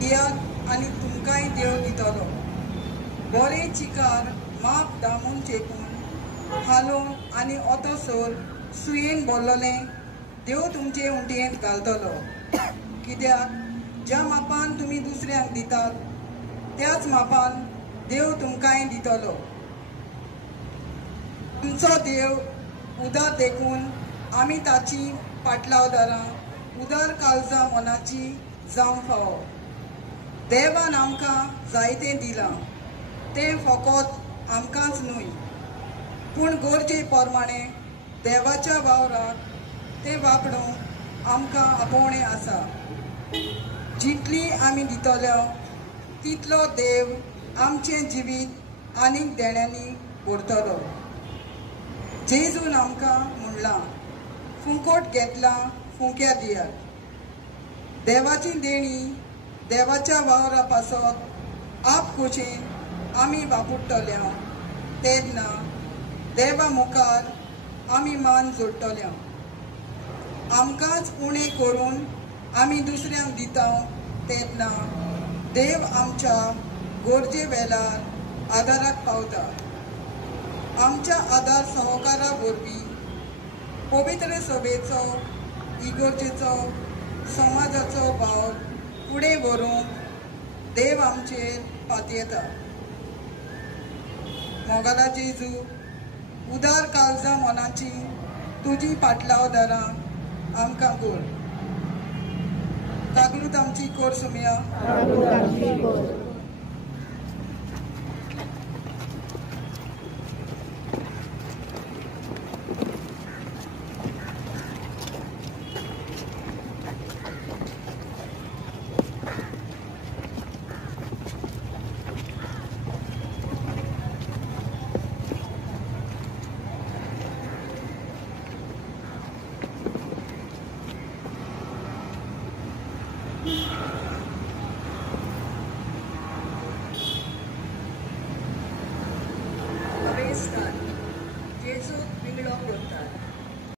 दियात आनी तुमकांय देव दितलो। बरें चिकार माप दामून चेपून हालोवन आनी ओतोसोर सुयेन भरलोलें देव तुमचे उंटयेंत घालतलो। कित्याक ज्या मापान तुमी दुसऱ्यांक दितात त्याच मापान देव तुमकांय दितलो। तुमचो देव उदार देखून आमी ताची पाटलावदारां उदार काळजां मनाची जावंक फावो। देवान आमकां जायतें दिलां, तें फकत आमकांच न्हय पूण गरजे प्रमाणें देवाच्या वावराक तें वापरूंक आमकां आपोवणें आसा। जितली आमी दितल्यो तितलो देव आमचें जिवीत आनीक देण्यांनी भरतलो। जेजून आमकां म्हणलां, फुंकट घेतलां फुंक्या दियात। देवाची देणी देवाच्या वावरा पासत आप खोशेन आमी वापरतल्यो तेन्ना देवा मुखार आमी मान जोडटल्यो। आमकांच उणें करून आमी दुसऱ्यांक दिता तेन्ना देव आमच्या गरजे वेळार आदाराक पावता। आमच्या आदार सहकारा वरवीं पवित्र सभेचो इगर्जेचो समाजाचो भाव फुडें व्हरूंक देव आमचेर पातयेता। मोगाला जेजू, उदार काळजां मनाची तुजी पाटलावदारां आमकां कर। कागलूत आमची कर सुमया।